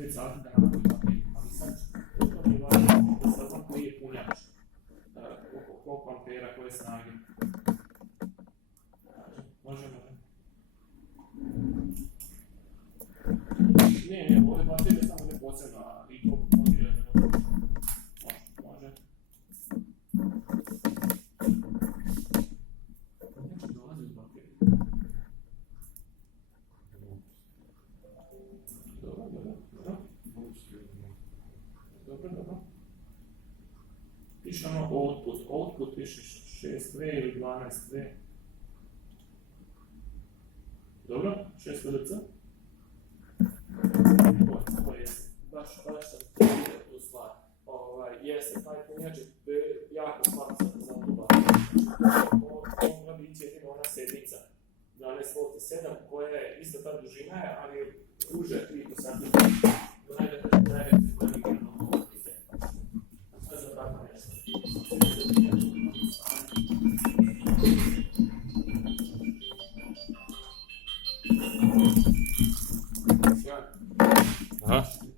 25 sati da napravi papir, ali sad to mi je važno da saznam koji je punjač, koliko ampera, koje snage. Možemo. Ne, ovdje papir je samo neposebno, a i to montirati može. Punjač dolazi uz papir. Dobro. Piše ono output piše 6V ili 12V. Dobro, 6 VDC. To je, baš sam vidio tu stvar. Jeste, taj punjač je jako slab za tu bateriju. To mora biti jedino ona sedmica, 12V7, koja je ista ta dužina, ali je duže 3,5 sati. To najveće koja je mirno govorite. Sve za tako nešto. Aha.